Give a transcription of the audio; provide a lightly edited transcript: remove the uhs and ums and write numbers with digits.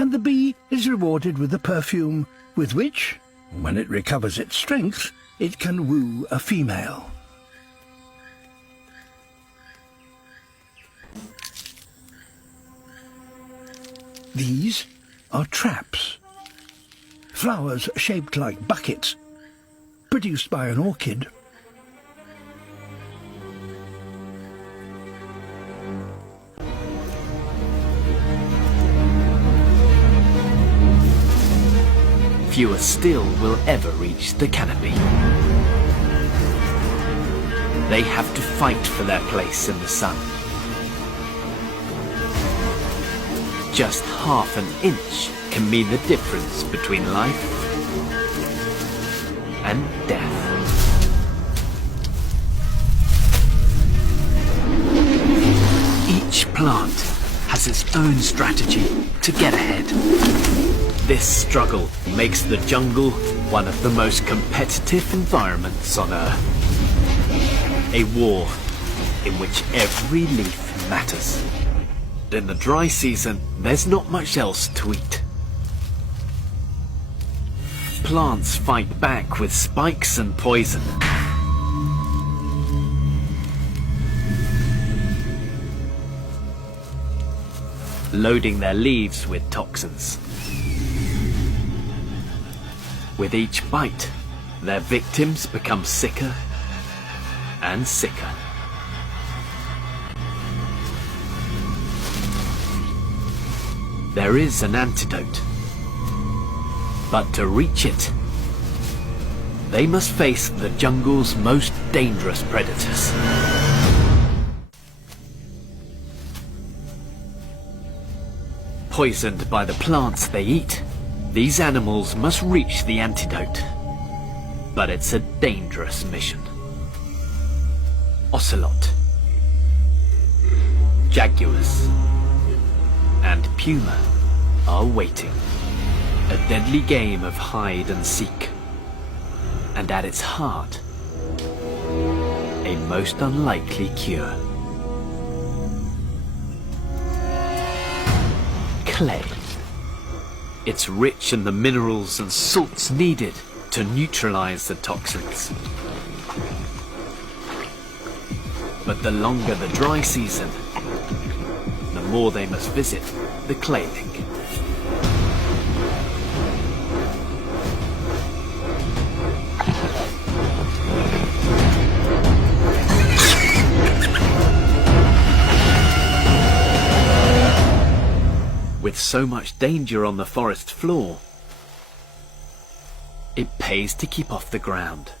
and the bee is rewarded with a perfume with which, when it recovers its strength, it can woo a female. These are traps. Flowers shaped like buckets, produced by an orchid. Fewer still will ever reach the canopy. They have to fight for their place in the sun. Just half an inch can mean the difference between life and death. Each plant has its own strategy to get ahead. This struggle makes the jungle one of the most competitive environments on Earth. A war in which every leaf matters. In the dry season, there's not much else to eat. Plants fight back with spikes and poison. Loading their leaves with toxins. With each bite, their victims become sicker and sicker. There is an antidote, but to reach it, they must face the jungle's most dangerous predators. Poisoned by the plants they eat, these animals must reach the antidote. But it's a dangerous mission. Ocelot, jaguars, and puma are waiting. A deadly game of hide and seek. And at its heart, a most unlikely cure. Clay. It's rich in the minerals and salts needed to neutralize the toxins. But the longer the dry season, the more they must visit the clay lake. With so much danger on the forest floor, it pays to keep off the ground.